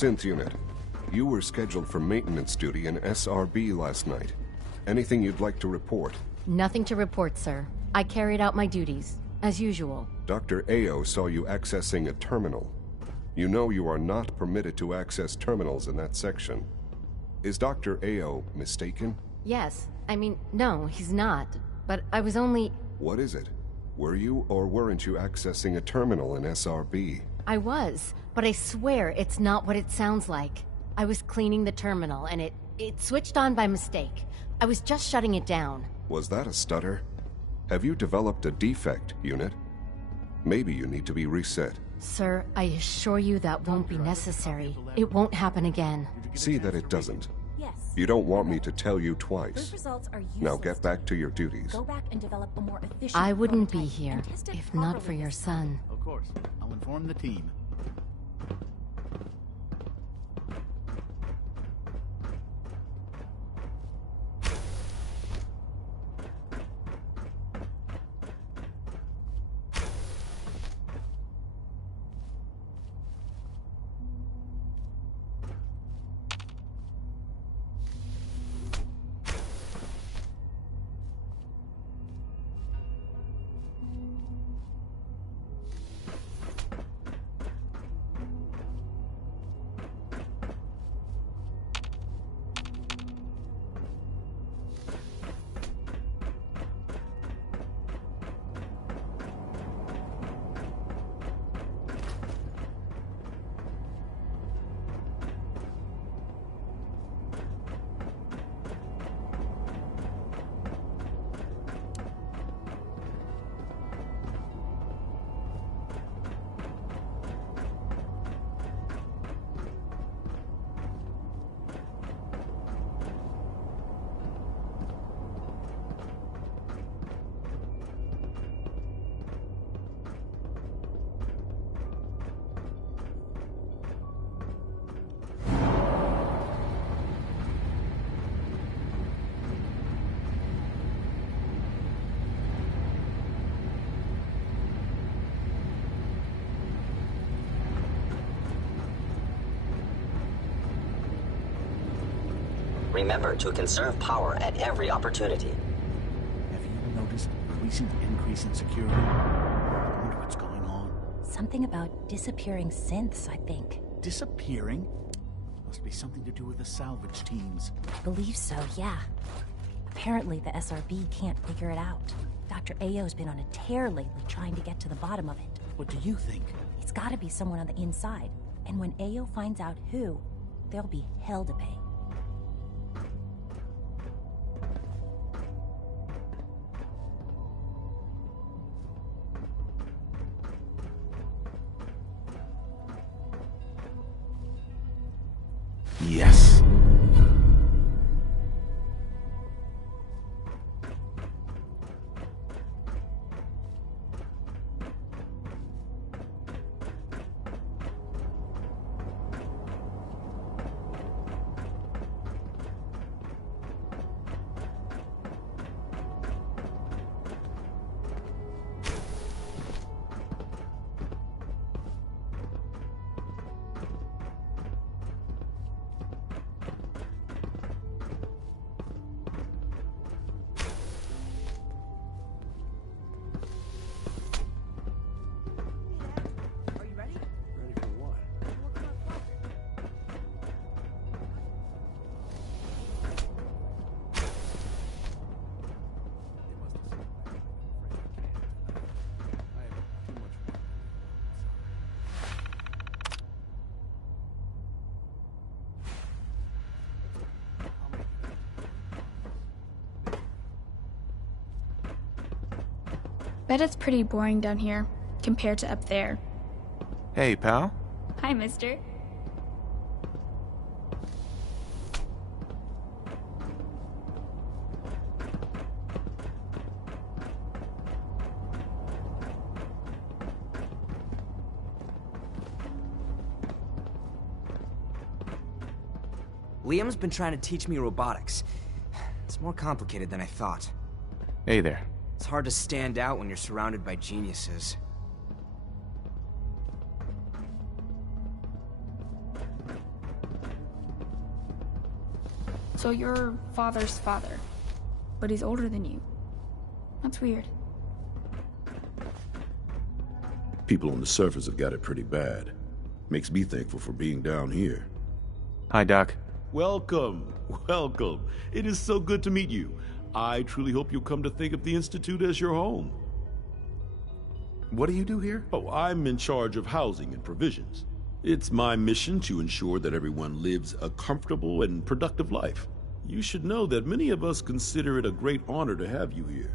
Synth unit. You were scheduled for maintenance duty in SRB last night. Anything you'd like to report? Nothing to report, sir. I carried out my duties, as usual. Dr. Ao saw you accessing a terminal. You know you are not permitted to access terminals in that section. Is Dr. Ao mistaken? Yes. I mean, no, he's not. But I was only... What is it? Were you or weren't you accessing a terminal in SRB? I was, but I swear it's not what it sounds like. I was cleaning the terminal, and it switched on by mistake. I was just shutting it down. Was that a stutter? Have you developed a defect, unit? Maybe you need to be reset. Sir, I assure you that won't be necessary. It won't happen again. See that it doesn't. Yes. You don't want me to tell you twice. Those results are useless. Now get back to your duties. Go back and develop a more efficient I wouldn't be prototype here and test it if not for properly your this time. son. Of course. I'll inform the team. Remember to conserve power at every opportunity. Have you noticed a recent increase in security? I wonder what's going on. Something about disappearing synths, I think. Disappearing? Must be something to do with the salvage teams. I believe so, yeah. Apparently the SRB can't figure it out. Dr. Ao's been on a tear lately trying to get to the bottom of it. What do you think? It's gotta be someone on the inside. And when Ao finds out who, there'll be hell to pay. Yes. Bet it's pretty boring down here, compared to up there. Hey, pal. Hi, mister. Liam's been trying to teach me robotics. It's more complicated than I thought. Hey there. It's hard to stand out when you're surrounded by geniuses. So your father's father, but he's older than you. That's weird. People on the surface have got it pretty bad. Makes me thankful for being down here. Hi, Doc. Welcome, welcome. It is so good to meet you. I truly hope you'll come to think of the Institute as your home. What do you do here? Oh, I'm in charge of housing and provisions. It's my mission to ensure that everyone lives a comfortable and productive life. You should know that many of us consider it a great honor to have you here.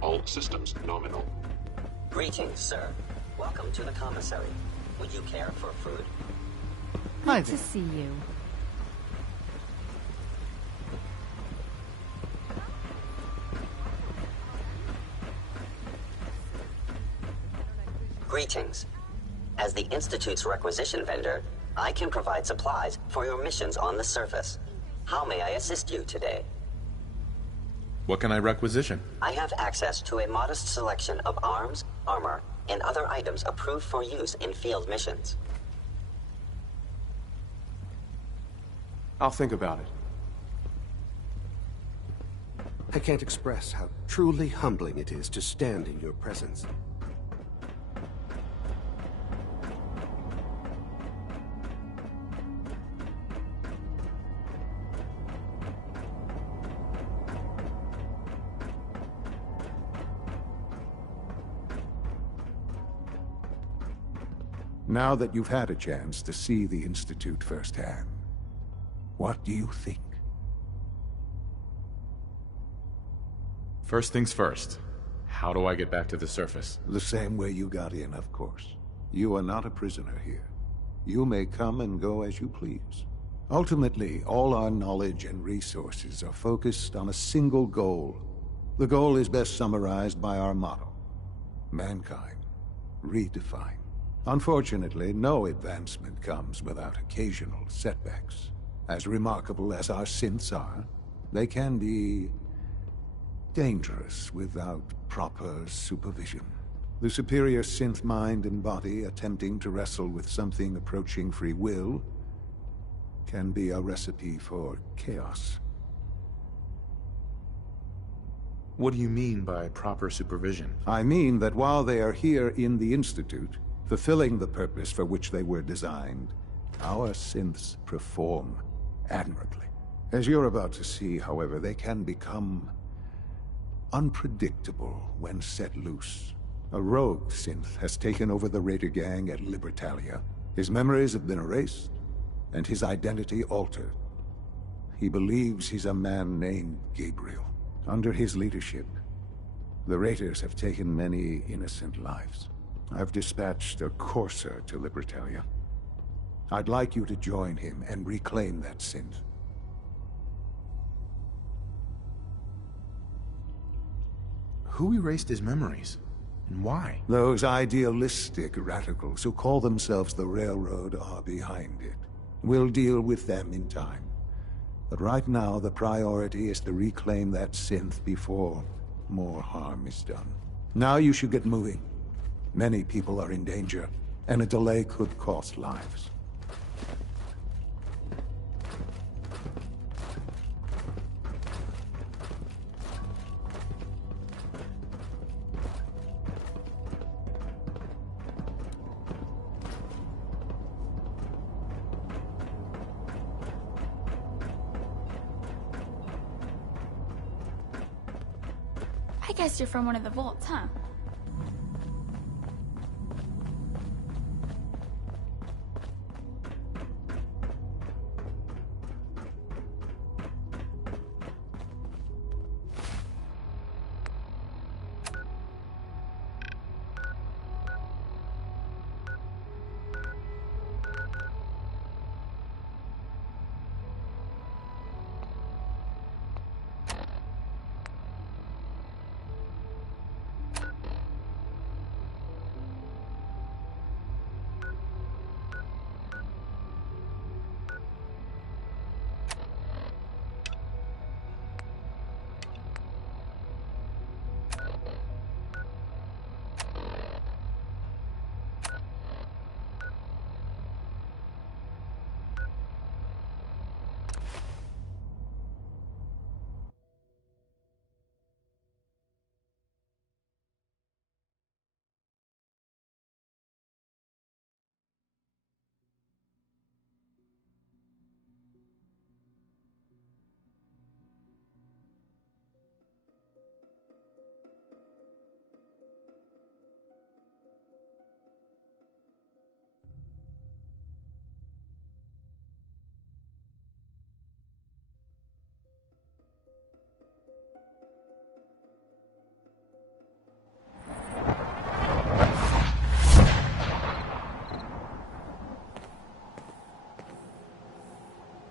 All systems nominal. Greetings, sir. Welcome to the commissary. Would you care for food? Good to see you. Greetings. As the Institute's requisition vendor, I can provide supplies for your missions on the surface. How may I assist you today? What can I requisition? I have access to a modest selection of arms, armor, and other items approved for use in field missions. I'll think about it. I can't express how truly humbling it is to stand in your presence. Now that you've had a chance to see the Institute firsthand, what do you think? First things first. How do I get back to the surface? The same way you got in, of course. You are not a prisoner here. You may come and go as you please. Ultimately, all our knowledge and resources are focused on a single goal. The goal is best summarized by our motto: mankind, redefined. Unfortunately, no advancement comes without occasional setbacks. As remarkable as our synths are, they can be dangerous without proper supervision. The superior synth mind and body attempting to wrestle with something approaching free will can be a recipe for chaos. What do you mean by proper supervision? I mean that while they are here in the Institute, fulfilling the purpose for which they were designed, our synths perform admirably. As you're about to see, however, they can become unpredictable when set loose. A rogue synth has taken over the Raider gang at Libertalia. His memories have been erased, and his identity altered. He believes he's a man named Gabriel. Under his leadership, the Raiders have taken many innocent lives. I've dispatched a courser to Libertalia. I'd like you to join him and reclaim that synth. Who erased his memories? And why? Those idealistic radicals who call themselves the Railroad are behind it. We'll deal with them in time. But right now, the priority is to reclaim that synth before more harm is done. Now you should get moving. Many people are in danger, and a delay could cost lives. I guess you're from one of the vaults, huh?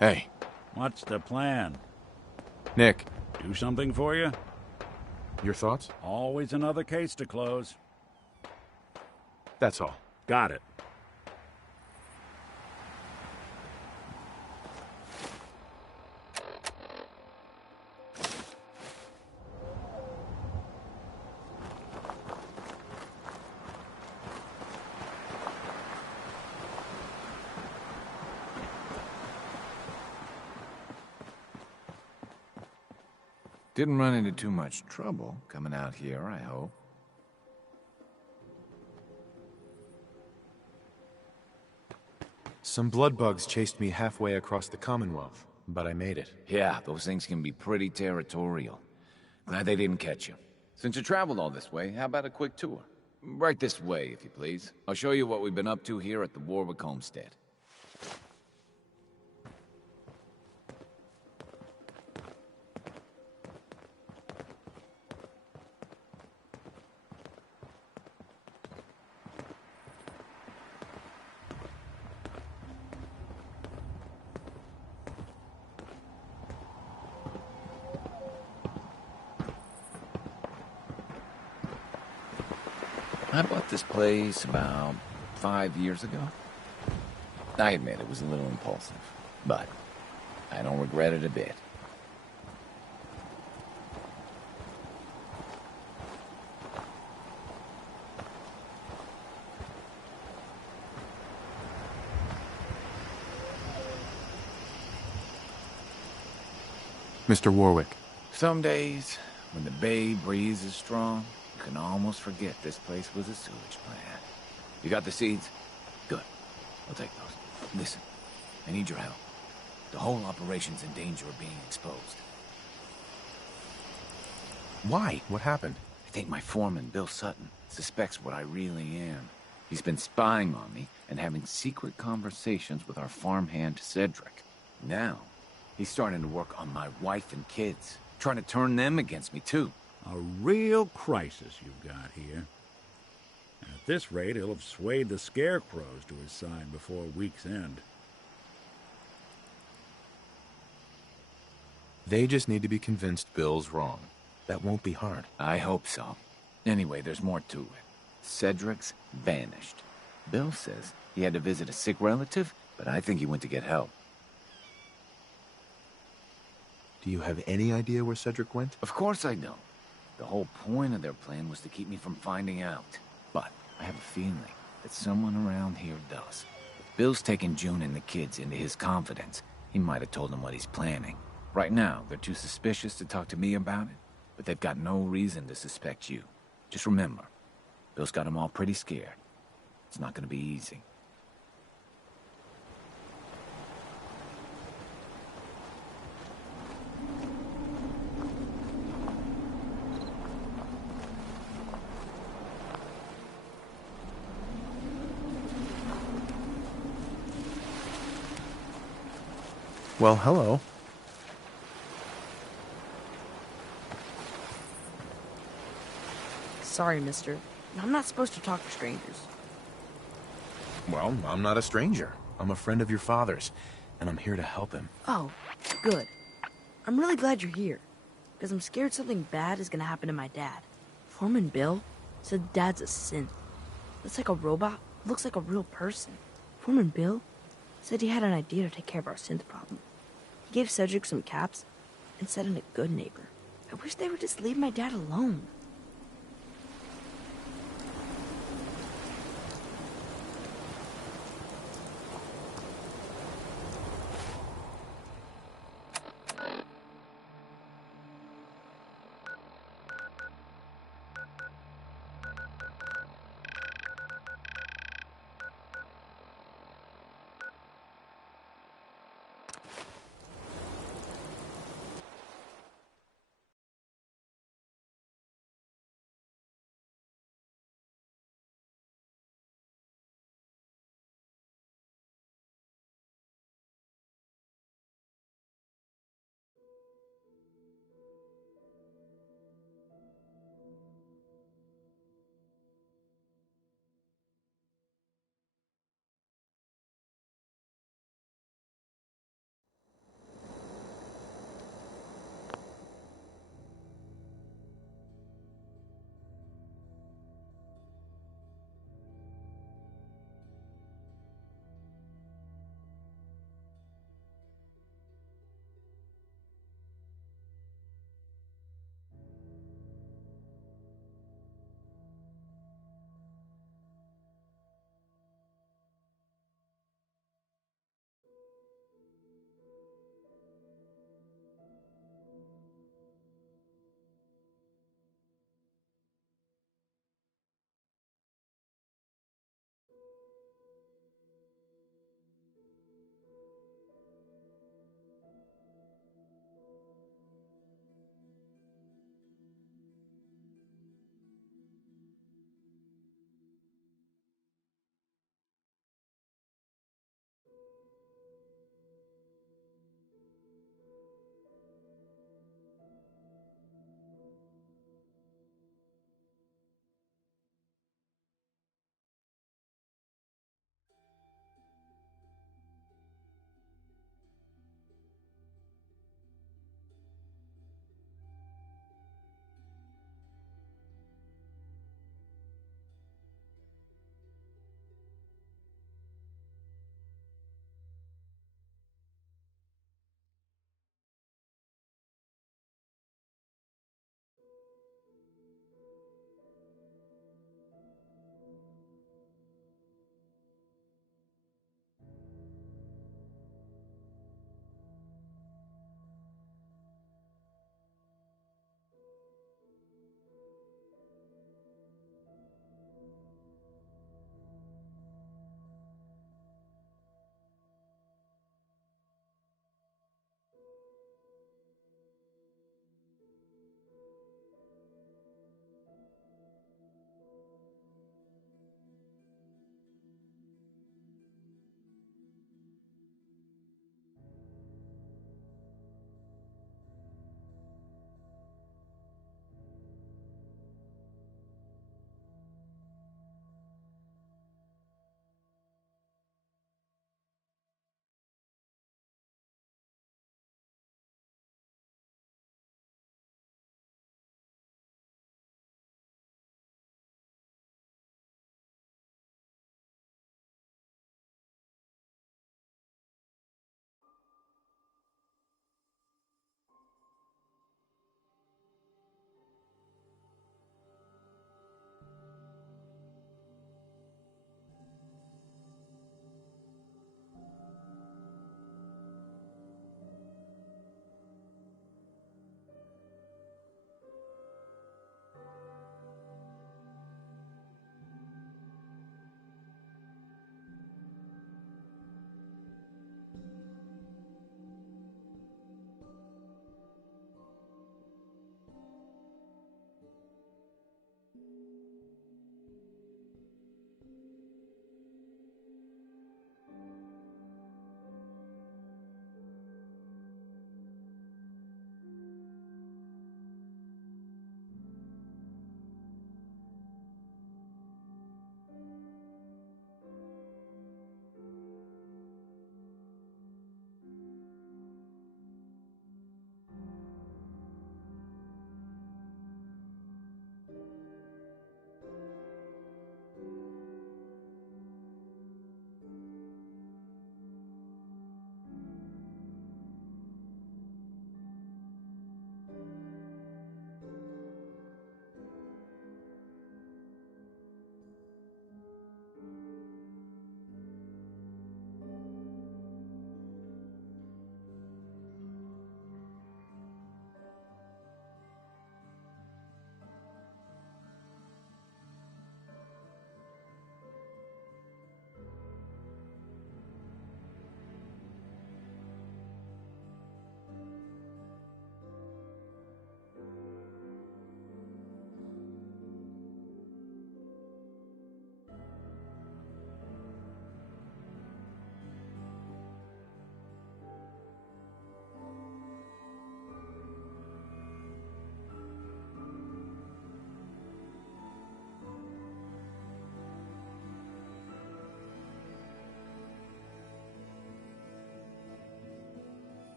Hey. What's the plan? Nick. Do something for you? Your thoughts? Always another case to close. That's all. Got it. Didn't run into too much trouble coming out here, I hope. Some blood bugs chased me halfway across the Commonwealth, but I made it. Yeah, those things can be pretty territorial. Glad they didn't catch you. Since you traveled all this way, how about a quick tour? Right this way, if you please. I'll show you what we've been up to here at the Warwick Homestead. I bought this place about 5 years ago. I admit it was a little impulsive, but I don't regret it a bit. Mr. Warwick. Some days, when the bay breeze is strong, you can almost forget this place was a sewage plant. You got the seeds? Good. I'll take those. Listen, I need your help. The whole operation's in danger of being exposed. Why? What happened? I think my foreman, Bill Sutton, suspects what I really am. He's been spying on me and having secret conversations with our farmhand, Cedric. Now, he's starting to work on my wife and kids, trying to turn them against me, too. A real crisis you've got here. At this rate, he'll have swayed the scarecrows to his side before week's end. They just need to be convinced Bill's wrong. That won't be hard. I hope so. Anyway, there's more to it. Cedric's vanished. Bill says he had to visit a sick relative, but I think he went to get help. Do you have any idea where Cedric went? Of course I don't. The whole point of their plan was to keep me from finding out. But I have a feeling that someone around here does. If Bill's taken June and the kids into his confidence, he might have told them what he's planning. Right now, they're too suspicious to talk to me about it, but they've got no reason to suspect you. Just remember, Bill's got them all pretty scared. It's not going to be easy. Well, hello. Sorry, mister. I'm not supposed to talk to strangers. Well, I'm not a stranger. I'm a friend of your father's, and I'm here to help him. Oh, good. I'm really glad you're here, because I'm scared something bad is gonna happen to my dad. Foreman Bill said Dad's a synth. It's like a robot, looks like a real person. Foreman Bill said he had an idea to take care of our synth problem. He gave Cedric some caps and said I'm a good neighbor. I wish they would just leave my dad alone.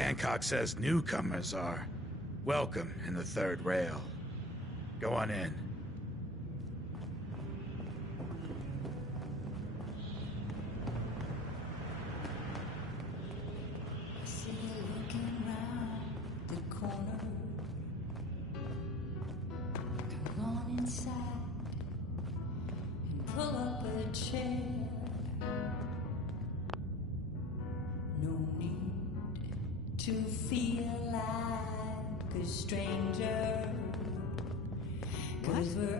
Hancock says newcomers are welcome in the third rail. Go on in. To feel like a stranger.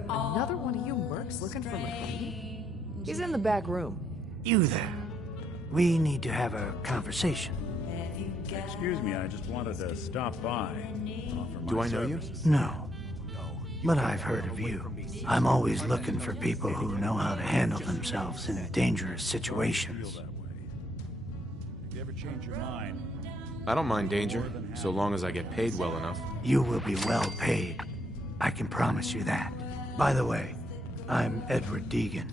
Another one of you mercs looking for McCready? He's in the back room. You there. We need to have a conversation. Excuse me, I just wanted to stop by. Do I know you? No. But I've heard of you. I'm always looking for people who know how to handle themselves in dangerous situations. If you ever change your mind, I don't mind danger, so long as I get paid well enough. You will be well paid. I can promise you that. By the way, I'm Edward Deegan.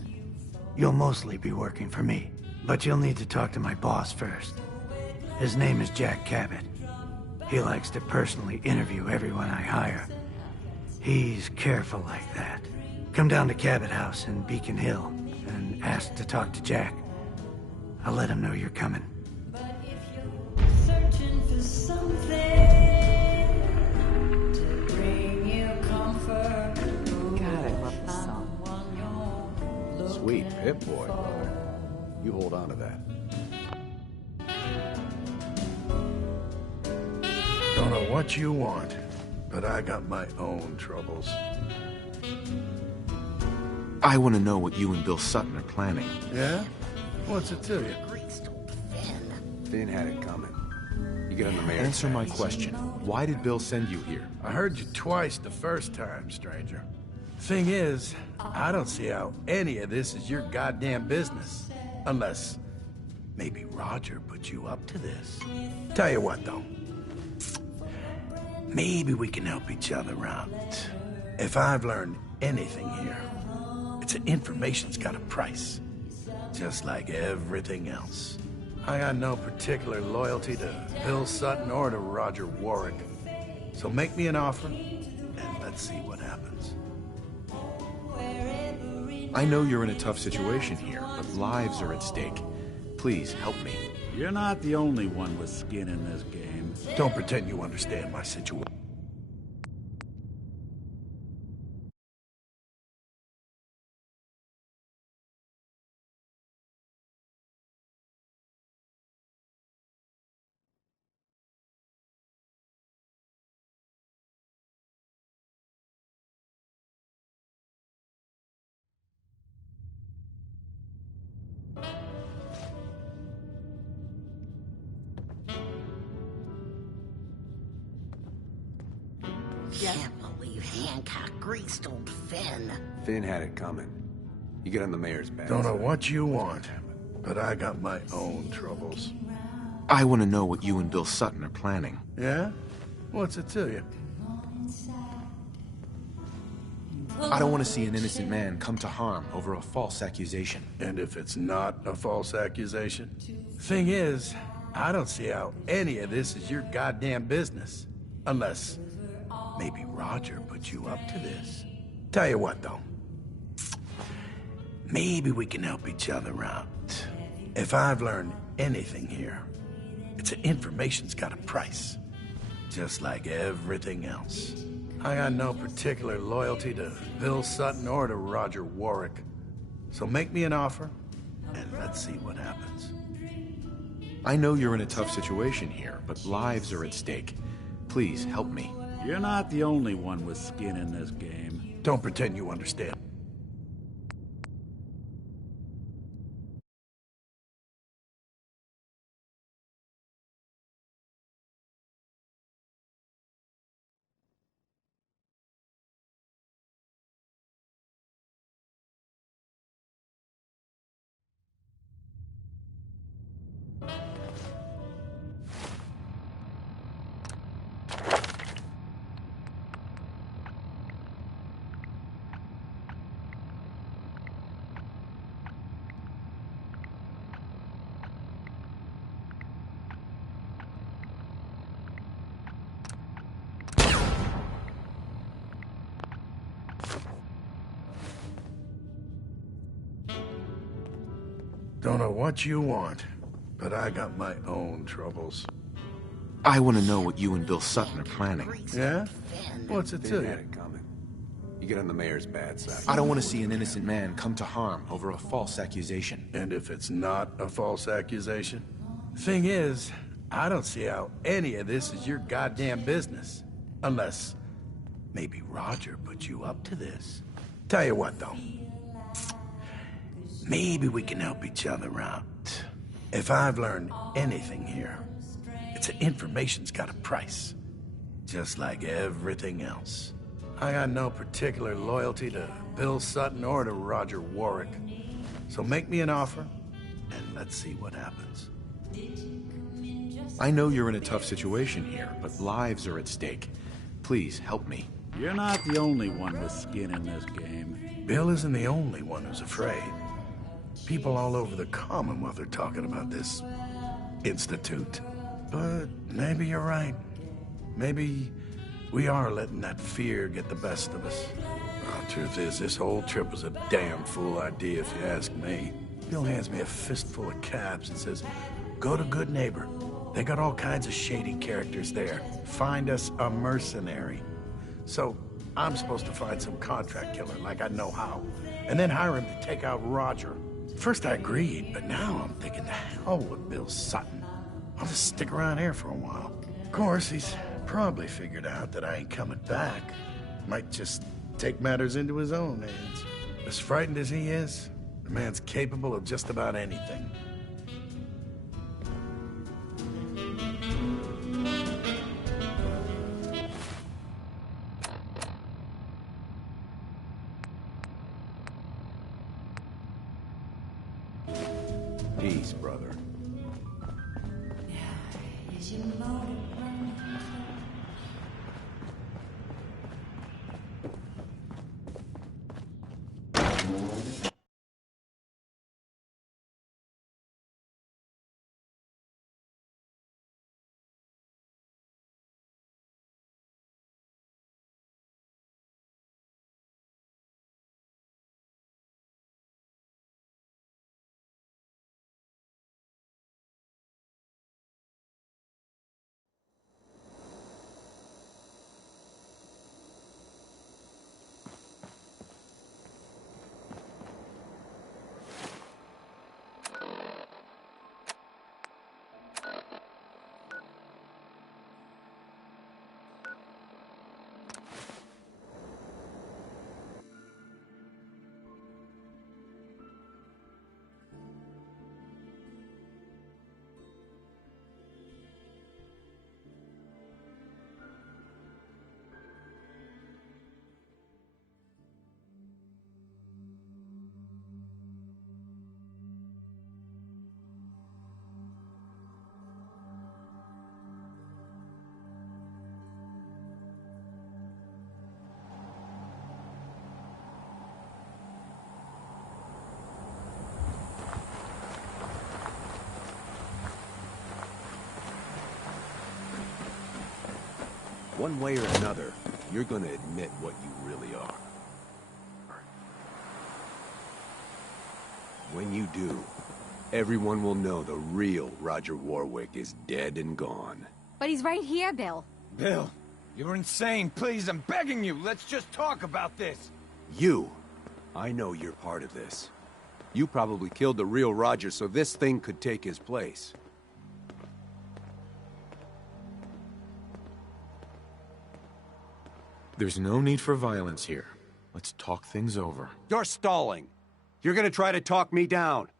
You'll mostly be working for me, but you'll need to talk to my boss first. His name is Jack Cabot. He likes to personally interview everyone I hire. He's careful like that. Come down to Cabot House in Beacon Hill and ask to talk to Jack. I'll let him know you're coming. Searching for something to bring you comfort. God, I love this song. Sweet Pip-Boy, brother. You hold on to that. Don't know what you want, but I got my own troubles. I want to know what you and Bill Sutton are planning. Yeah? What's it to you? Finn had it coming. You get on the mayor. Answer my question. Why did Bill send you here? I heard you twice the first time, stranger. Thing is, I don't see how any of this is your goddamn business. Unless maybe Roger put you up to this. Tell you what, though. Maybe we can help each other out. If I've learned anything here, it's that information's got a price. Just like everything else. I got no particular loyalty to Bill Sutton or to Roger Warwick. So make me an offer, and let's see what happens. I know you're in a tough situation here, but lives are at stake. Please, help me. You're not the only one with skin in this game. Don't pretend you understand my situation. Can't believe Hancock greased old Finn. Finn had it coming. You get on the mayor's back. Don't know what you want, but I got my own troubles. I want to know what you and Bill Sutton are planning. Yeah? What's it to you? I don't want to see an innocent man come to harm over a false accusation. And if it's not a false accusation? Thing is, I don't see how any of this is your goddamn business. Unless maybe Roger put you up to this. Tell you what, though. Maybe we can help each other out. If I've learned anything here, it's that information's got a price. Just like everything else. I got no particular loyalty to Bill Sutton or to Roger Warwick. So make me an offer, and let's see what happens. I know you're in a tough situation here, but lives are at stake. Please, help me. You're not the only one with skin in this game. Don't pretend you understand. Don't know what you want, but I got my own troubles. I want to know what you and Bill Sutton are planning. Yeah? What's it to you? You get on the mayor's bad side. I don't want to see an innocent man come to harm over a false accusation. And if it's not a false accusation? Thing is, I don't see how any of this is your goddamn business. Unless maybe Roger put you up to this. Tell you what, though. Maybe we can help each other out. If I've learned anything here, it's that information's got a price. Just like everything else. I got no particular loyalty to Bill Sutton or to Roger Warwick. So make me an offer, and let's see what happens. I know you're in a tough situation here, but lives are at stake. Please, help me. You're not the only one with skin in this game. Bill isn't the only one who's afraid. People all over the Commonwealth are talking about this Institute. But maybe you're right. Maybe we are letting that fear get the best of us. Well, the truth is, this whole trip was a damn fool idea, if you ask me. Bill hands me a fistful of cabs and says, go to Good Neighbor. They got all kinds of shady characters there. Find us a mercenary. So, I'm supposed to find some contract killer like I know how, and then hire him to take out Roger. First I agreed, but now I'm thinking the hell with Bill Sutton. I'll just stick around here for a while. Of course, he's probably figured out that I ain't coming back. Might just take matters into his own hands. As frightened as he is, the man's capable of just about anything. Peace, brother. One way or another, you're gonna admit what you really are. When you do, everyone will know the real Roger Warwick is dead and gone. But he's right here, Bill. Bill, you're insane. Please, I'm begging you. Let's just talk about this. You! I know you're part of this. You probably killed the real Roger so this thing could take his place. There's no need for violence here. Let's talk things over. You're stalling. You're gonna try to talk me down.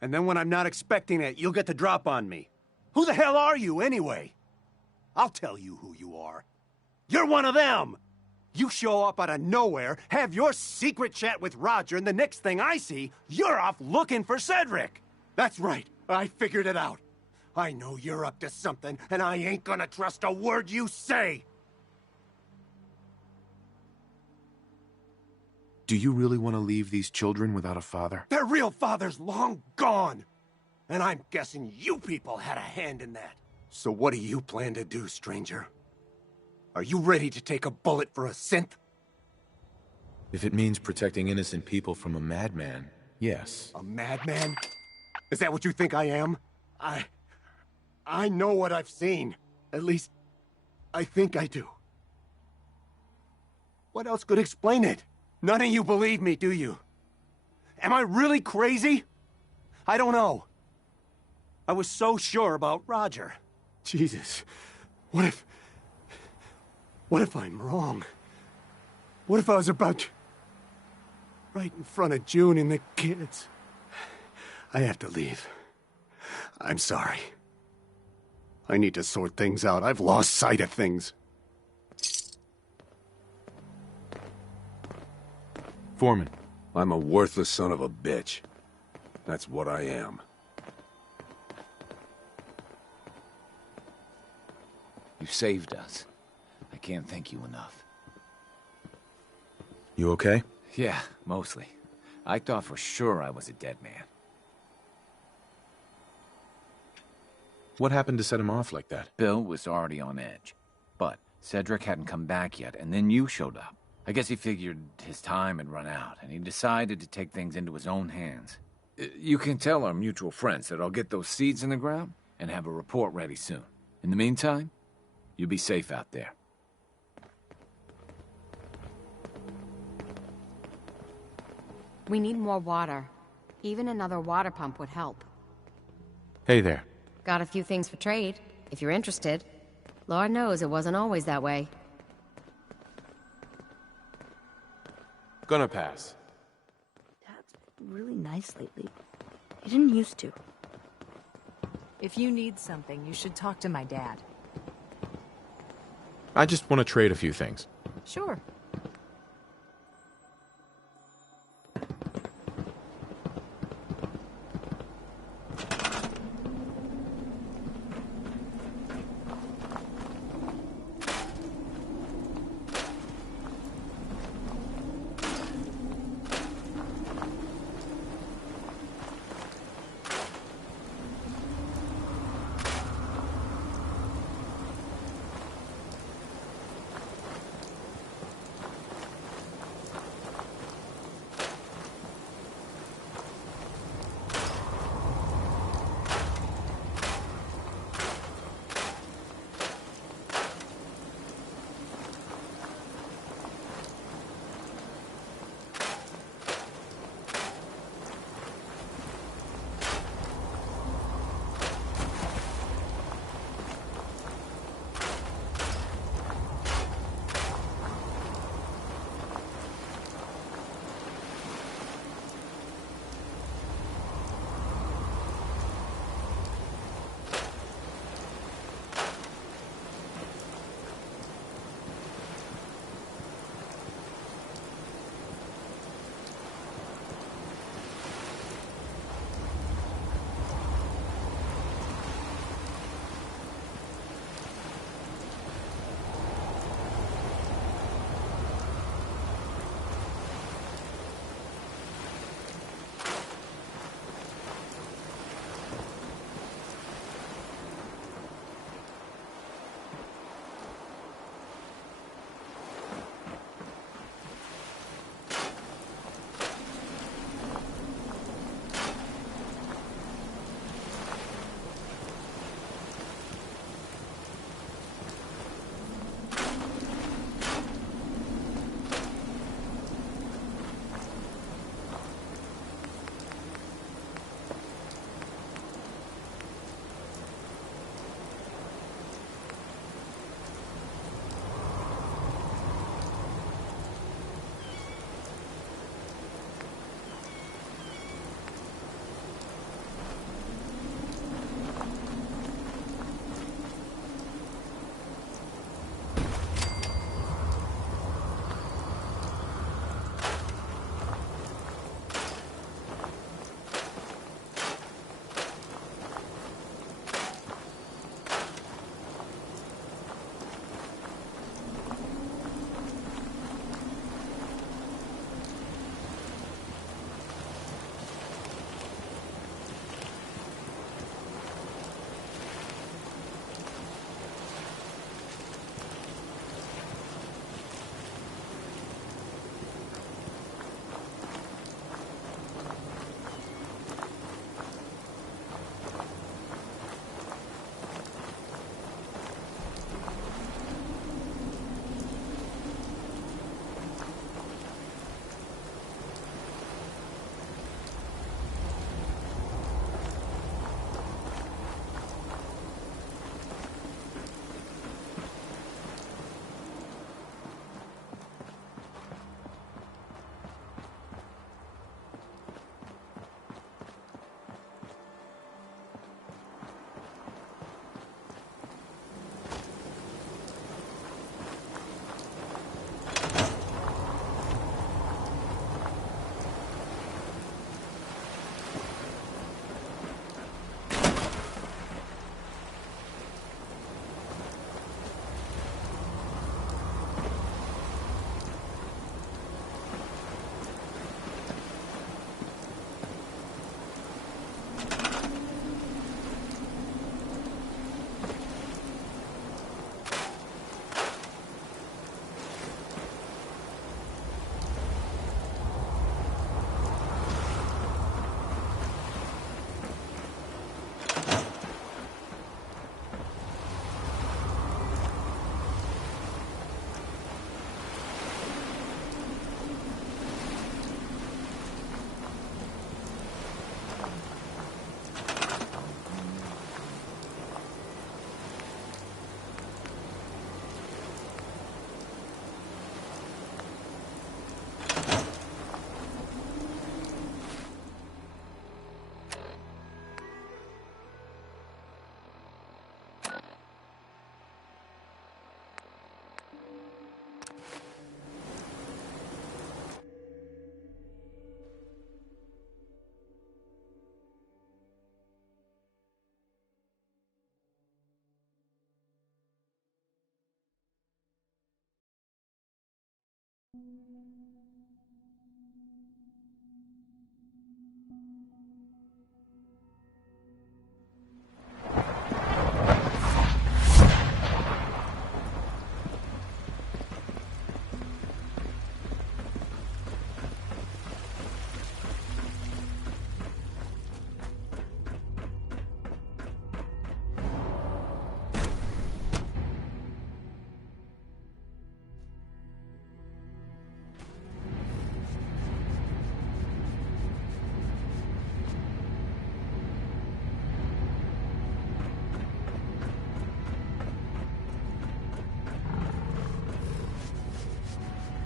And then when I'm not expecting it, you'll get the drop on me. Who the hell are you, anyway? I'll tell you who you are. You're one of them! You show up out of nowhere, have your secret chat with Roger, and the next thing I see, you're off looking for Cedric! That's right, I figured it out. I know you're up to something, and I ain't gonna trust a word you say! Do you really want to leave these children without a father? Their real father's long gone! And I'm guessing you people had a hand in that. So what do you plan to do, stranger? Are you ready to take a bullet for a synth? If it means protecting innocent people from a madman, yes. A madman? Is that what you think I am? I know what I've seen. At least, I think I do. What else could explain it? None of you believe me, do you? Am I really crazy? I don't know. I was so sure about Roger. Jesus. What if I'm wrong? What if I was about to... right in front of June and the kids? I have to leave. I'm sorry. I need to sort things out. I've lost sight of things. Foreman. I'm a worthless son of a bitch. That's what I am. You saved us. I can't thank you enough. You okay? Yeah, mostly. I thought for sure I was a dead man. What happened to set him off like that? Bill was already on edge. But Cedric hadn't come back yet, and then you showed up. I guess he figured his time had run out, and he decided to take things into his own hands. You can tell our mutual friends that I'll get those seeds in the ground and have a report ready soon. In the meantime, you be safe out there. We need more water. Even another water pump would help. Hey there. Got a few things for trade, if you're interested. Lord knows it wasn't always that way. Gonna pass. Dad's been really nice lately. He didn't used to. If you need something, you should talk to my dad. I just want to trade a few things. Sure.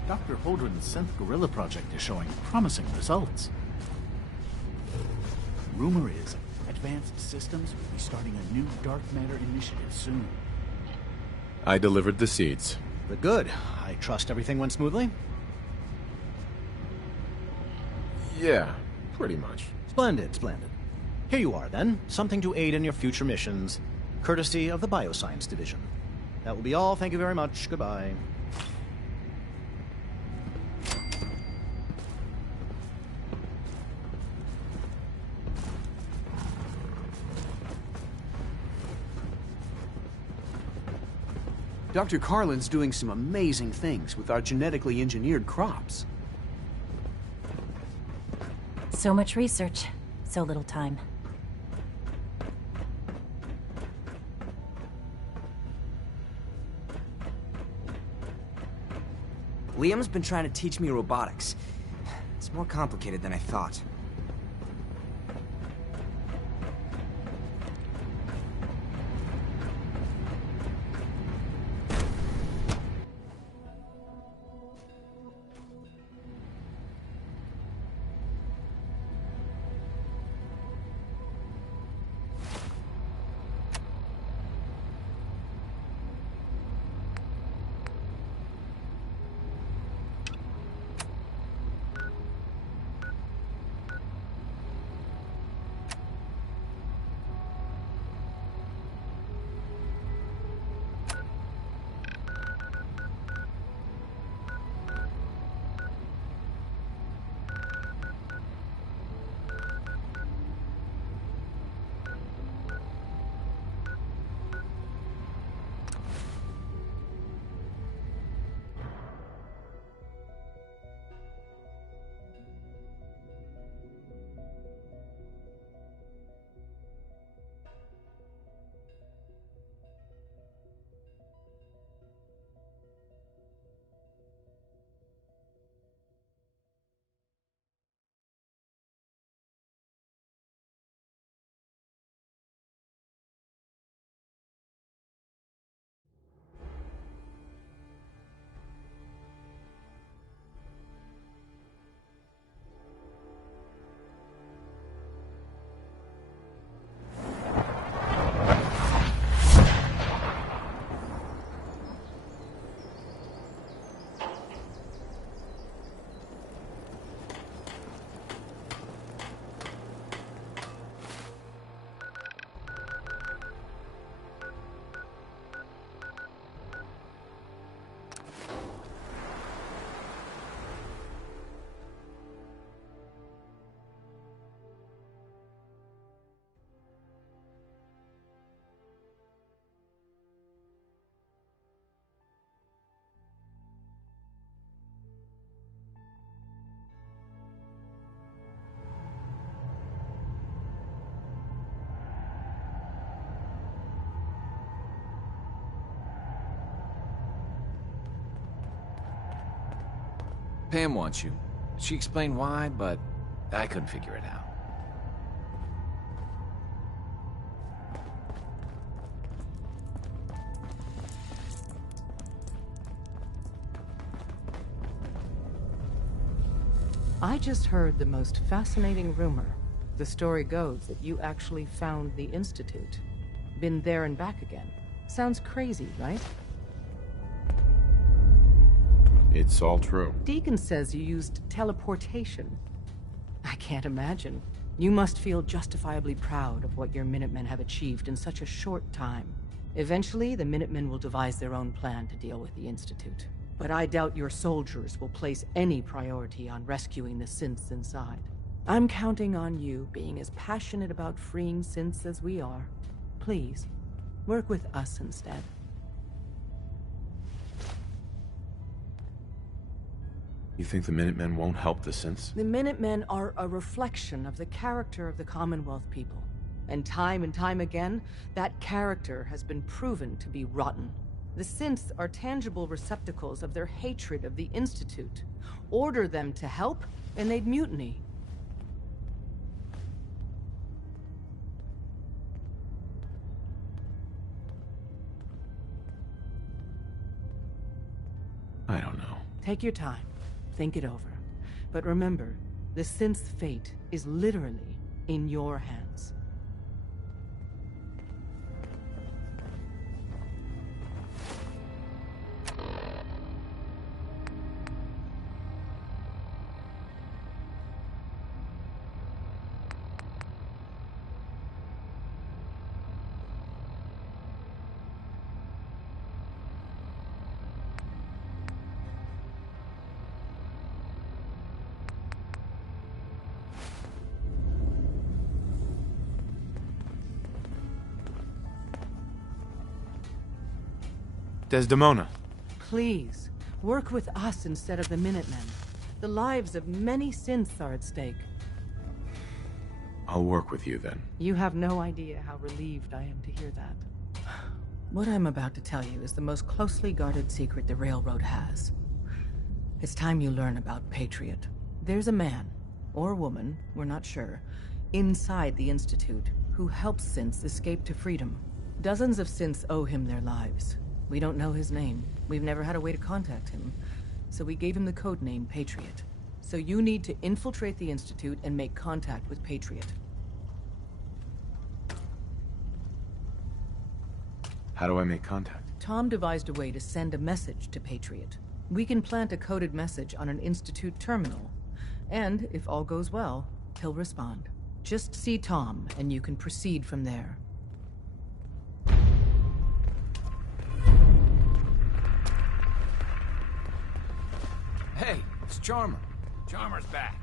Dr. Holdren's synth gorilla project is showing promising results. Rumor is, Advanced Systems will be starting a new dark matter initiative soon. I delivered the seeds. But good. I trust everything went smoothly? Yeah, pretty much. Splendid, splendid. Here you are, then. Something to aid in your future missions, courtesy of the Bioscience Division. That will be all. Thank you very much. Goodbye. Dr. Carlin's doing some amazing things with our genetically engineered crops. So much research, so little time. Liam's been trying to teach me robotics. It's more complicated than I thought. Pam wants you. She explained why, but I couldn't figure it out. I just heard the most fascinating rumor. The story goes that you actually found the Institute. Been there and back again. Sounds crazy, right? It's all true. Deacon says you used teleportation. I can't imagine. You must feel justifiably proud of what your Minutemen have achieved in such a short time. Eventually, the Minutemen will devise their own plan to deal with the Institute. But I doubt your soldiers will place any priority on rescuing the synths inside. I'm counting on you being as passionate about freeing synths as we are. Please, work with us instead. You think the Minutemen won't help the synths? The Minutemen are a reflection of the character of the Commonwealth people. And time again, that character has been proven to be rotten. The synths are tangible receptacles of their hatred of the Institute. Order them to help, and they'd mutiny. I don't know. Take your time. Think it over. But remember, the synth's fate is literally in your hands. Desdemona. Please, work with us instead of the Minutemen. The lives of many synths are at stake. I'll work with you then. You have no idea how relieved I am to hear that. What I'm about to tell you is the most closely guarded secret the Railroad has. It's time you learn about Patriot. There's a man, or woman, we're not sure, inside the Institute who helps synths escape to freedom. Dozens of synths owe him their lives. We don't know his name. We've never had a way to contact him. So we gave him the codename Patriot. So you need to infiltrate the Institute and make contact with Patriot. How do I make contact? Tom devised a way to send a message to Patriot. We can plant a coded message on an Institute terminal. And, if all goes well, he'll respond. Just see Tom, and you can proceed from there. Hey, it's Charmer. Charmer's back.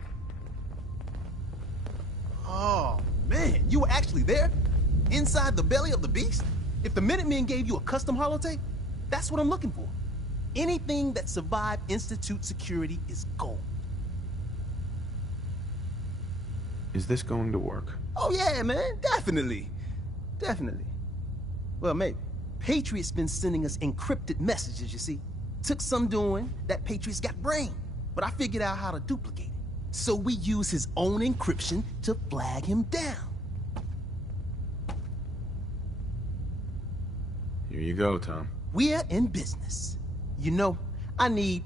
Oh, man, you were actually there? Inside the belly of the beast? If the Minutemen gave you a custom holotape, that's what I'm looking for. Anything that survived Institute security is gold. Is this going to work? Oh yeah, man, definitely. Definitely. Well, maybe. Patriot's been sending us encrypted messages, you see. Took some doing, that Patriot's got brain. But I figured out how to duplicate it. So we use his own encryption to flag him down. Here you go, Tom. We're in business. You know, I need...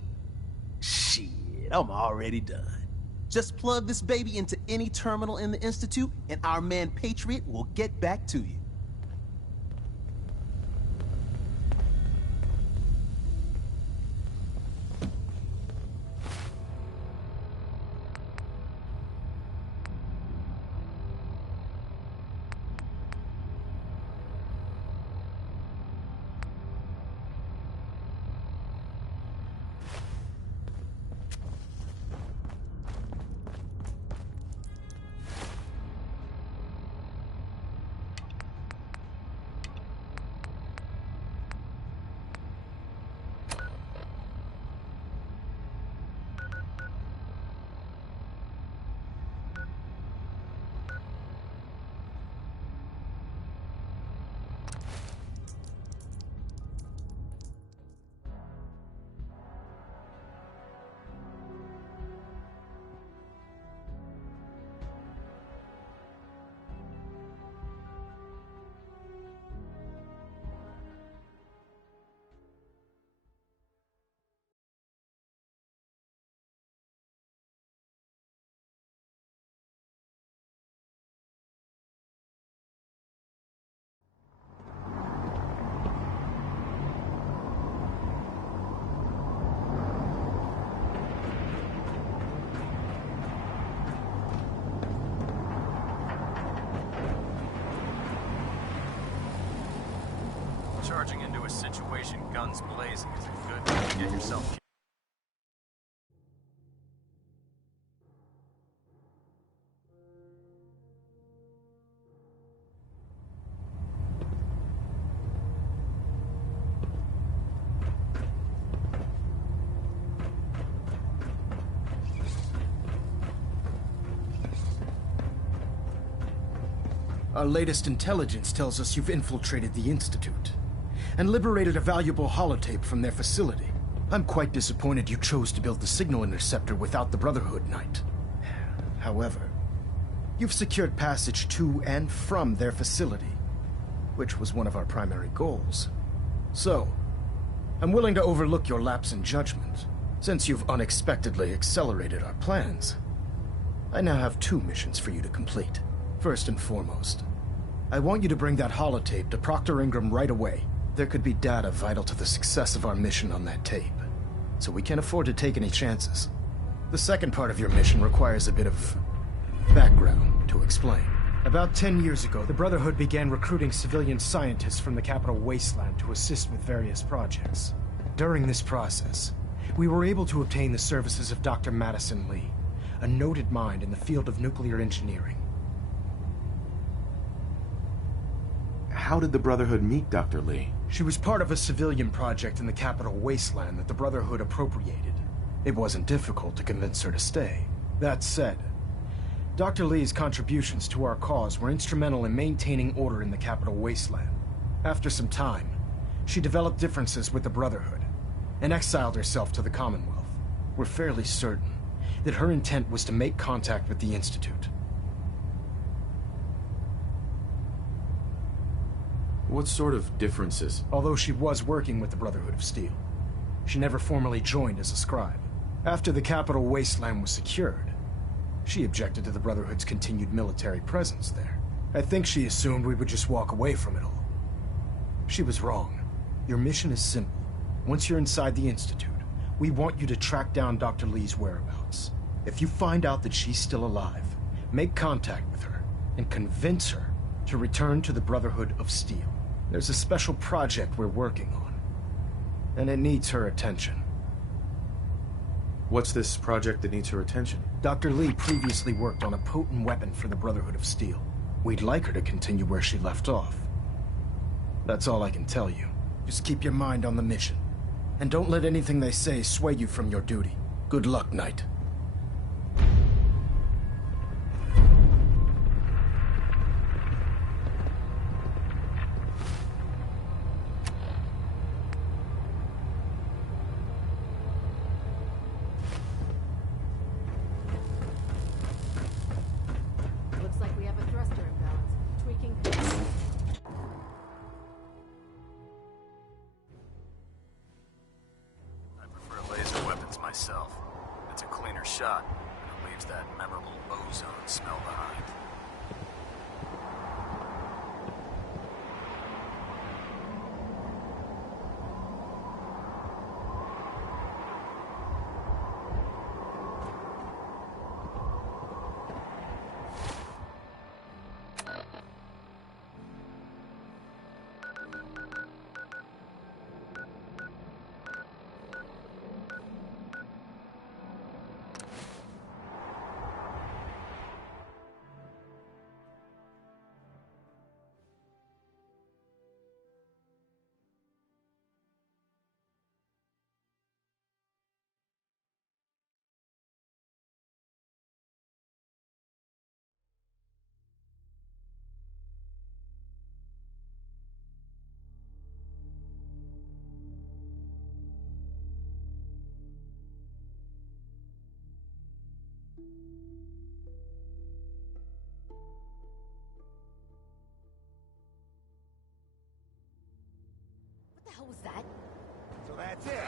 Shit, I'm already done. Just plug this baby into any terminal in the Institute, and our man Patriot will get back to you. Charging into a situation guns blazing is a good way to get yourself killed. Our latest intelligence tells us you've infiltrated the Institute and liberated a valuable holotape from their facility. I'm quite disappointed you chose to build the signal interceptor without the Brotherhood Knight. However, you've secured passage to and from their facility, which was one of our primary goals. So, I'm willing to overlook your lapse in judgment, since you've unexpectedly accelerated our plans. I now have 2 missions for you to complete. First and foremost, I want you to bring that holotape to Proctor Ingram right away. There could be data vital to the success of our mission on that tape, so we can't afford to take any chances. The second part of your mission requires a bit of background to explain. About 10 years ago, the Brotherhood began recruiting civilian scientists from the capital wasteland to assist with various projects. During this process, we were able to obtain the services of Dr. Madison Lee, a noted mind in the field of nuclear engineering. How did the Brotherhood meet Dr. Lee? She was part of a civilian project in the capital wasteland that the Brotherhood appropriated. It wasn't difficult to convince her to stay. That said, Dr. Lee's contributions to our cause were instrumental in maintaining order in the capital wasteland. After some time, she developed differences with the Brotherhood and exiled herself to the Commonwealth. We're fairly certain that her intent was to make contact with the Institute. What sort of differences? Although she was working with the Brotherhood of Steel, she never formally joined as a scribe. After the capital wasteland was secured, she objected to the Brotherhood's continued military presence there. I think she assumed we would just walk away from it all. She was wrong. Your mission is simple. Once you're inside the Institute, we want you to track down Dr. Lee's whereabouts. If you find out that she's still alive, make contact with her and convince her to return to the Brotherhood of Steel. There's a special project we're working on, and it needs her attention. What's this project that needs her attention? Dr. Lee previously worked on a potent weapon for the Brotherhood of Steel. We'd like her to continue where she left off. That's all I can tell you. Just keep your mind on the mission, and don't let anything they say sway you from your duty. Good luck, Knight. Myself. It's a cleaner shot, and it leaves that memorable ozone smell behind. What the hell was that? So that's it.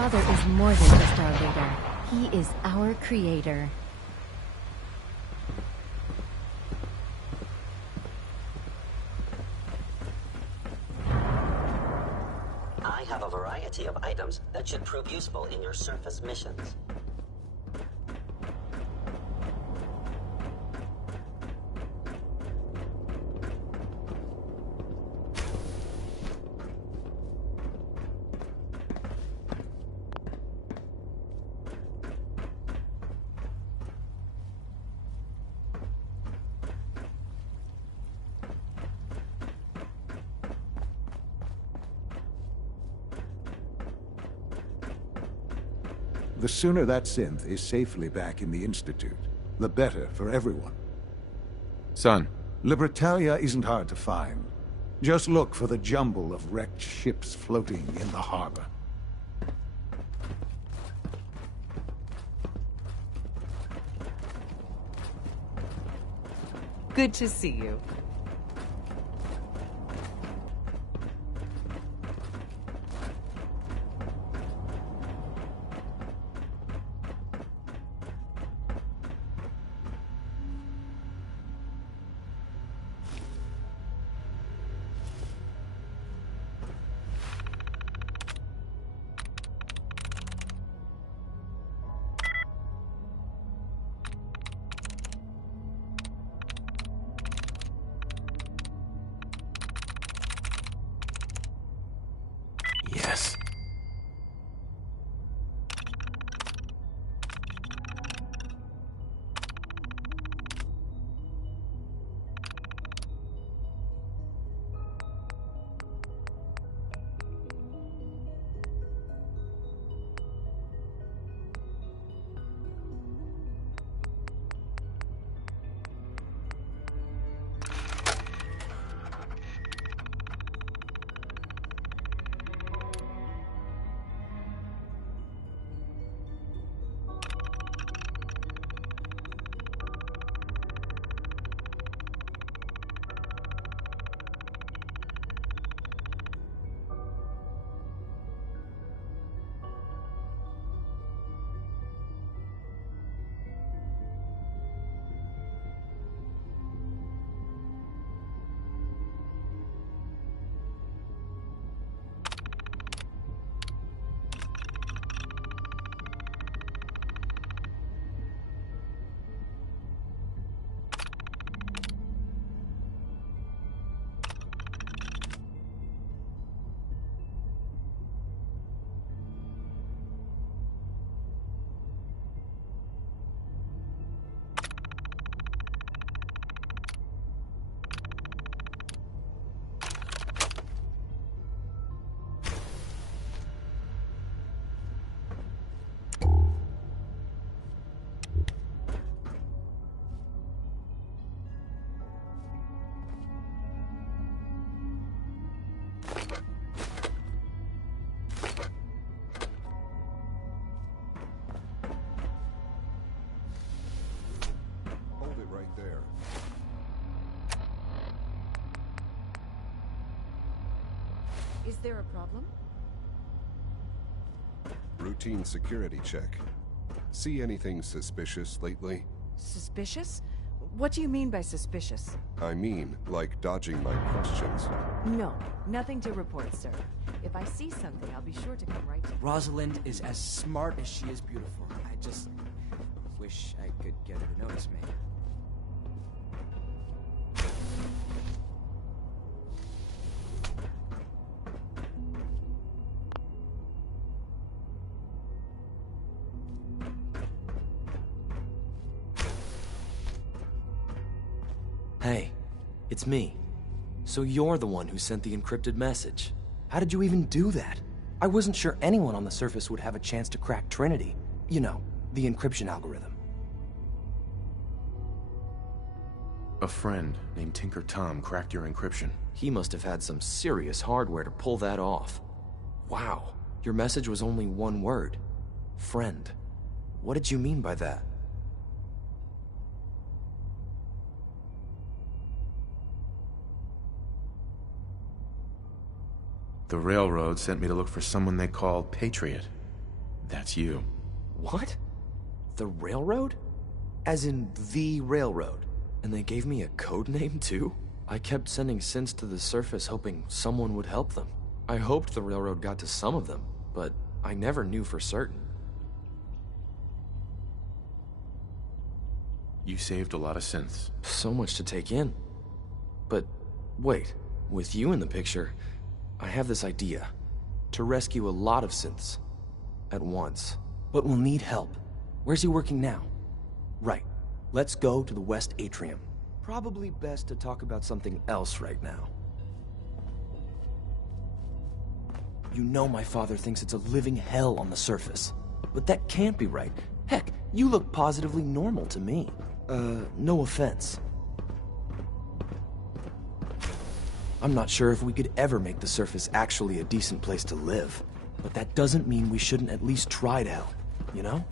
father is more than just our leader. He is our creator. I have a variety of items that should prove useful in your surface missions. The sooner that synth is safely back in the Institute, the better for everyone. Son. Libertalia isn't hard to find. Just look for the jumble of wrecked ships floating in the harbor. Good to see you. Yes. Hold it right there. Is there a problem? Routine security check. See anything suspicious lately? Suspicious? What do you mean by suspicious? I mean, like dodging my questions. No, nothing to report, sir. If I see something, I'll be sure to come right to you. Rosalind is as smart as she is beautiful. I just wish I could get her to notice me. Hey, it's me. So you're the one who sent the encrypted message. How did you even do that? I wasn't sure anyone on the surface would have a chance to crack Trinity. You know, the encryption algorithm. A friend named Tinker Tom cracked your encryption. He must have had some serious hardware to pull that off. Wow, your message was only one word. Friend. What did you mean by that? The railroad sent me to look for someone they call Patriot. That's you. What? The railroad? As in the railroad? And they gave me a code name too? I kept sending synths to the surface hoping someone would help them. I hoped the railroad got to some of them, but I never knew for certain. You saved a lot of synths. So much to take in. But wait, with you in the picture, I have this idea. To rescue a lot of synths. At once. But we'll need help. Where's he working now? Right. Let's go to the West Atrium. Probably best to talk about something else right now. You know my father thinks it's a living hell on the surface. But that can't be right. Heck, you look positively normal to me. No offense. I'm not sure if we could ever make the surface actually a decent place to live. But that doesn't mean we shouldn't at least try to help, you know?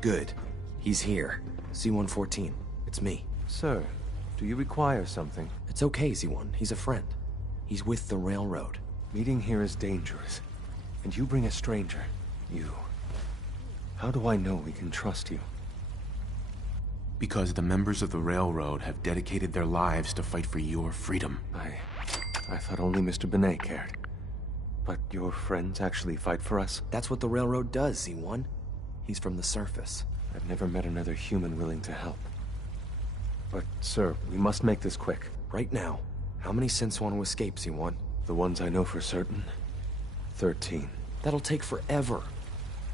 Good. He's here. C-114. It's me. Sir, do you require something? It's okay, Z1. He's a friend. He's with the railroad. Meeting here is dangerous. And you bring a stranger. You. How do I know we can trust you? Because the members of the railroad have dedicated their lives to fight for your freedom. I thought only Mr. Benet cared. But your friends actually fight for us? That's what the railroad does, Z1. He's from the surface. I've never met another human willing to help. But, sir, we must make this quick. Right now. How many synths want to escape, Z1? The ones I know for certain? 13. That'll take forever.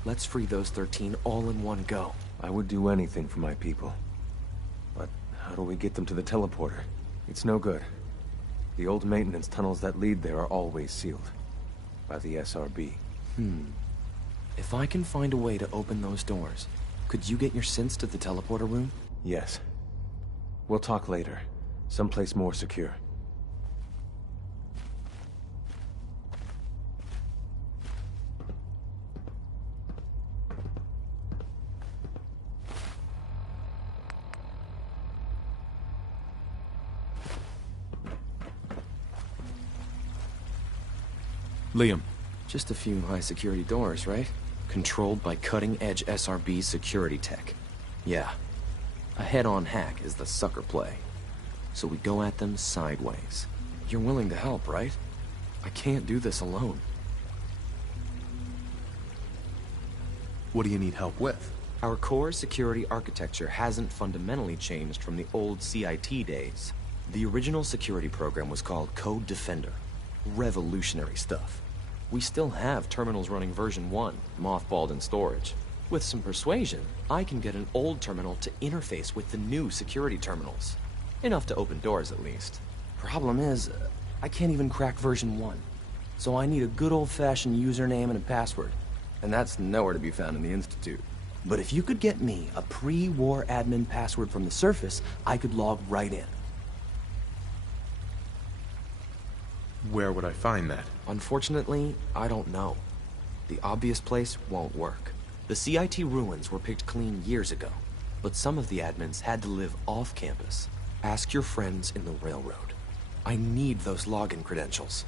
Let's free those 13 all in one go. I would do anything for my people. But how do we get them to the teleporter? It's no good. The old maintenance tunnels that lead there are always sealed. By the SRB. If I can find a way to open those doors, could you get your synths to the teleporter room? Yes. We'll talk later. Someplace more secure. Liam. Just a few high-security doors, right? Controlled by cutting-edge SRB security tech. Yeah. A head-on hack is the sucker play. So we go at them sideways. You're willing to help, right? I can't do this alone. What do you need help with? Our core security architecture hasn't fundamentally changed from the old CIT days. The original security program was called Code Defender. Revolutionary stuff. We still have terminals running version 1, mothballed in storage. With some persuasion, I can get an old terminal to interface with the new security terminals. Enough to open doors, at least. Problem is, I can't even crack version 1. So I need a good old-fashioned username and a password. And that's nowhere to be found in the Institute. But if you could get me a pre-war admin password from the surface, I could log right in. Where would I find that? Unfortunately, I don't know. The obvious place won't work. The CIT ruins were picked clean years ago, but some of the admins had to live off campus. Ask your friends in the railroad. I need those login credentials.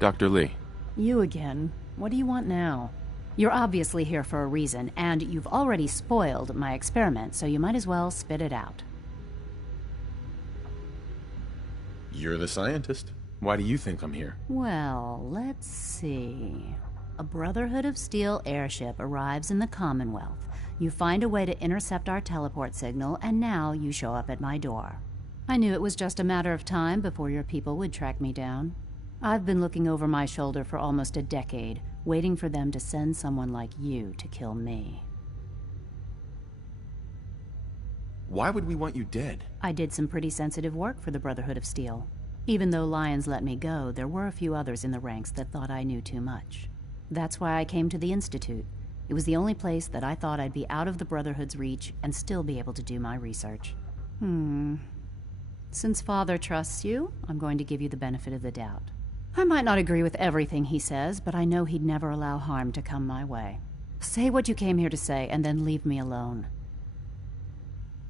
Dr. Lee. You again. What do you want now? You're obviously here for a reason, and you've already spoiled my experiment, so you might as well spit it out. You're the scientist. Why do you think I'm here? Well, let's see. A Brotherhood of Steel airship arrives in the Commonwealth. You find a way to intercept our teleport signal, and now you show up at my door. I knew it was just a matter of time before your people would track me down. I've been looking over my shoulder for almost a decade, waiting for them to send someone like you to kill me. Why would we want you dead? I did some pretty sensitive work for the Brotherhood of Steel. Even though Lyons let me go, there were a few others in the ranks that thought I knew too much. That's why I came to the Institute. It was the only place that I thought I'd be out of the Brotherhood's reach and still be able to do my research. Since Father trusts you, I'm going to give you the benefit of the doubt. I might not agree with everything he says, but I know he'd never allow harm to come my way. Say what you came here to say, and then leave me alone.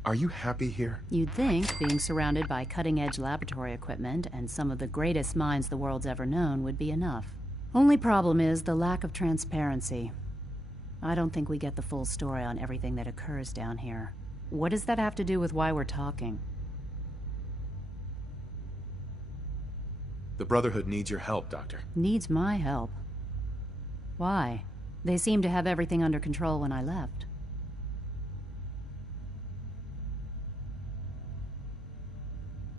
Are you happy here? You'd think being surrounded by cutting-edge laboratory equipment and some of the greatest minds the world's ever known would be enough. Only problem is the lack of transparency. I don't think we get the full story on everything that occurs down here. What does that have to do with why we're talking? The Brotherhood needs your help, Doctor. Needs my help? Why? They seemed to have everything under control when I left.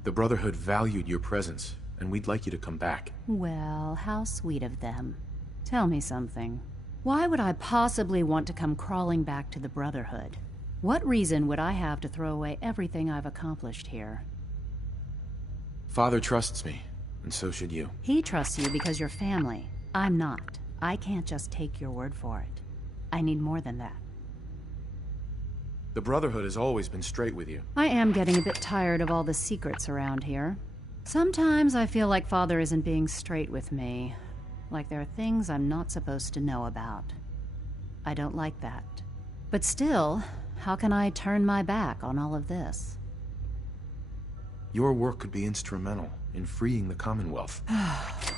The Brotherhood valued your presence, and we'd like you to come back. Well, how sweet of them. Tell me something. Why would I possibly want to come crawling back to the Brotherhood? What reason would I have to throw away everything I've accomplished here? Father trusts me, and so should you. He trusts you because you're family. I'm not. I can't just take your word for it. I need more than that. The Brotherhood has always been straight with you. I am getting a bit tired of all the secrets around here. Sometimes I feel like Father isn't being straight with me. Like there are things I'm not supposed to know about. I don't like that. But still, how can I turn my back on all of this? Your work could be instrumental in freeing the Commonwealth.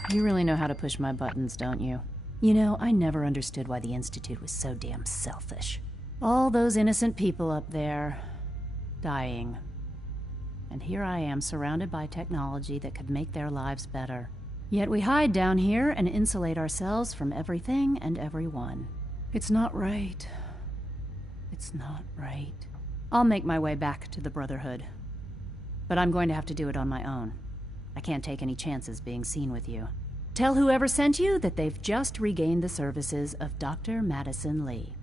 You really know how to push my buttons, don't you? You know, I never understood why the Institute was so damn selfish. All those innocent people up there, dying. And here I am surrounded by technology that could make their lives better. Yet we hide down here and insulate ourselves from everything and everyone. It's not right. It's not right. I'll make my way back to the Brotherhood. But I'm going to have to do it on my own. I can't take any chances being seen with you. Tell whoever sent you that they've just regained the services of Dr. Madison Lee.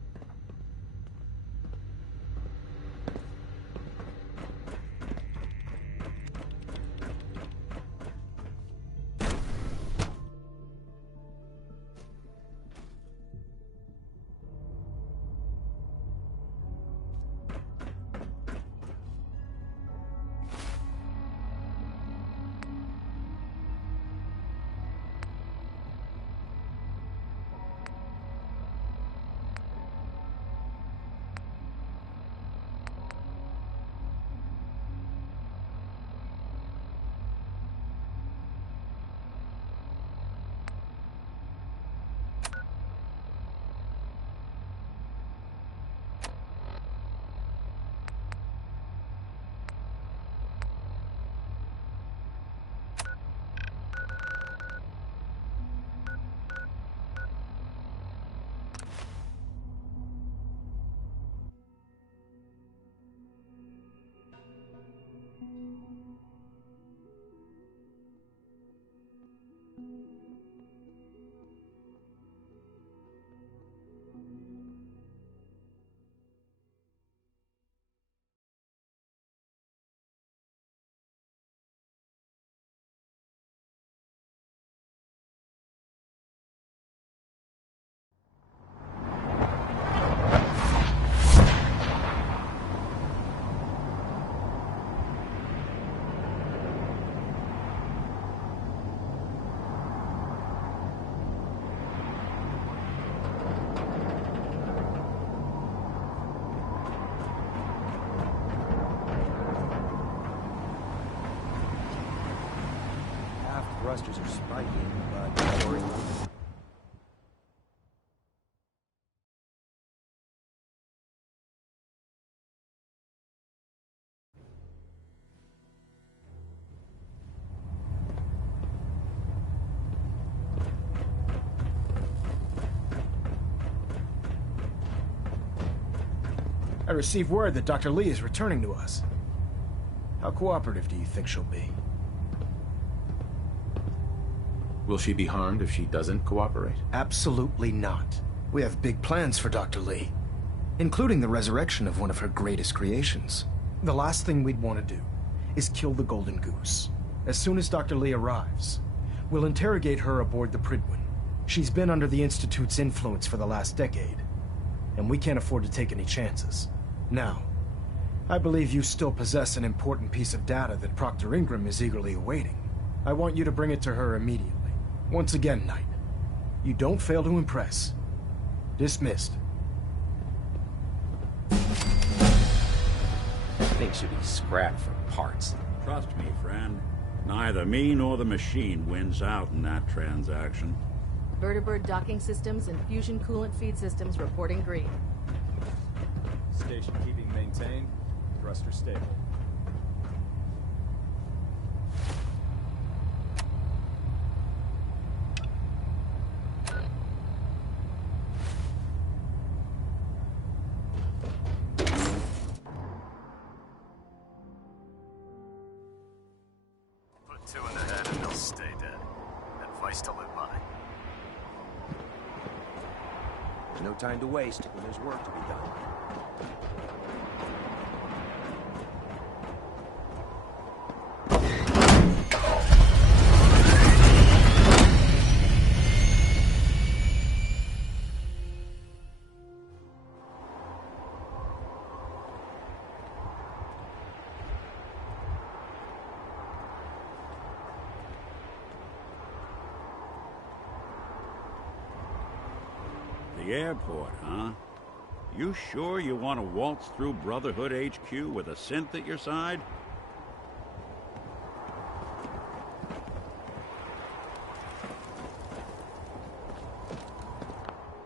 Thrusters are spiking, but don't worry. I received word that Dr. Lee is returning to us. How cooperative do you think she'll be? Will she be harmed if she doesn't cooperate? Absolutely not. We have big plans for Dr. Lee, including the resurrection of one of her greatest creations. The last thing we'd want to do is kill the Golden Goose. As soon as Dr. Lee arrives, we'll interrogate her aboard the Prydwen. She's been under the Institute's influence for the last decade, and we can't afford to take any chances. Now, I believe you still possess an important piece of data that Proctor Ingram is eagerly awaiting. I want you to bring it to her immediately. Once again, Knight, you don't fail to impress. Dismissed. That thing should be scrapped for parts. Trust me, friend. Neither me nor the machine wins out in that transaction. Vertibird docking systems and fusion coolant feed systems reporting green. Station keeping maintained. Thruster stable. Put 2 in the head and they'll stay dead. Advice to live by. There's no time to waste when there's work to be done. The airport, huh? You sure you want to waltz through Brotherhood HQ with a synth at your side?